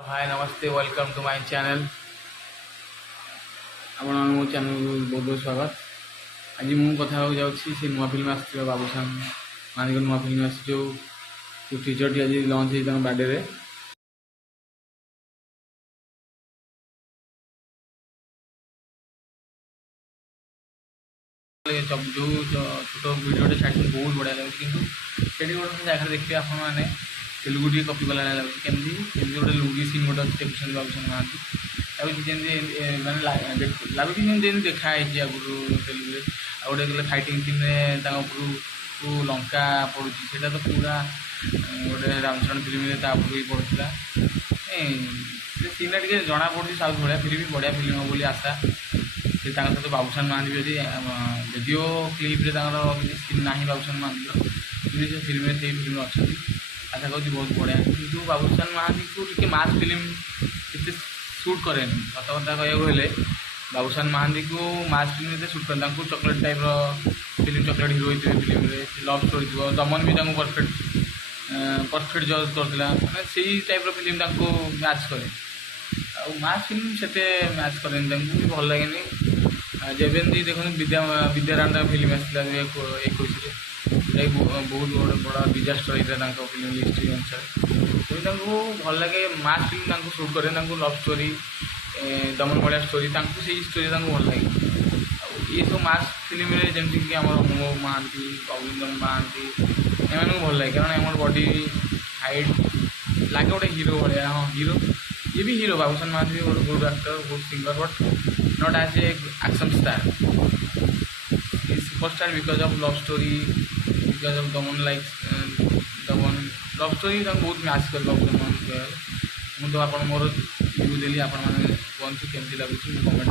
हाय नमस्ते welcome to my channel आपण मो चैनल को बहुत बहुत स्वागत। आज मुझे कथा जाऊँगी से नुआ फिल्म आस बाबूशान मान नुआ फिल्म आस जो टीचर टी आज लंच होता बर्थडे जो छोट भिडियोटे छाड़ी बहुत बढ़िया लगे कि गोटे जगह देखिए आप तेलुगु टी कपी कला लगे केमती गोटे लुंगी सीन गोटे अच्छे टेक्शन बाबूशान महांती जमी मैंने लगुच जमी देखाई आगुरी तेलुगु गोटे गले फाइटिंग सीन उपरू लंका पड़ू से तो पूरा गोटे रामचरण फिल्म भी पड़ता सीन टे जना पड़ी साउथ भाया फिल्म बढ़िया फिल्म हो बोली आशा से सहित बाबूशान महांती भी वीडियो क्लिप्रे किसी सीन ना बाबूशान महांती से फिल्म से फिल्म अच्छा आशा करुँच बहुत बढ़िया कि बाबूशान महांती को टे मास फिल्म इतने सुट कैन सत कथा कहले बाबूशान महांती को मास फिल्म इतने सुट कैन chocolate type film chocolate hero होते फिल्म लव स्टोरी थी दमन भी परफेक्ट जज करता मैंने से टाइप फिल्म मैच करे मास फिल्म से मैच करें भी भल लगे जेबी देखो विद्यारायण फिल्म आसाला 21 बहुत बड़ा डिजास्टर होता है फिल्म हिस्ट्री अनुसार भल लगे मास फिल्म सुट करें लव स्टोरी दमन भाया स्टोरी से स्टोरी भल लगे ये सब मास फिल्म जमीक आम मोह महांती अभिनंदन महांती एम भल लगे कारण आम बॉडी हाइट लगे गोटे हिरो भाया हाँ हिरो ये भी हिरो बाबूशान महांती भी गोटे good actor good singer but not as a action star superstar because of love story because of Daman Daman love story बहुत मैच कर बाबूशान महांती मुझे तो आप मोर रिव्यू देली आपने कहतु केमती लगुच कमेंट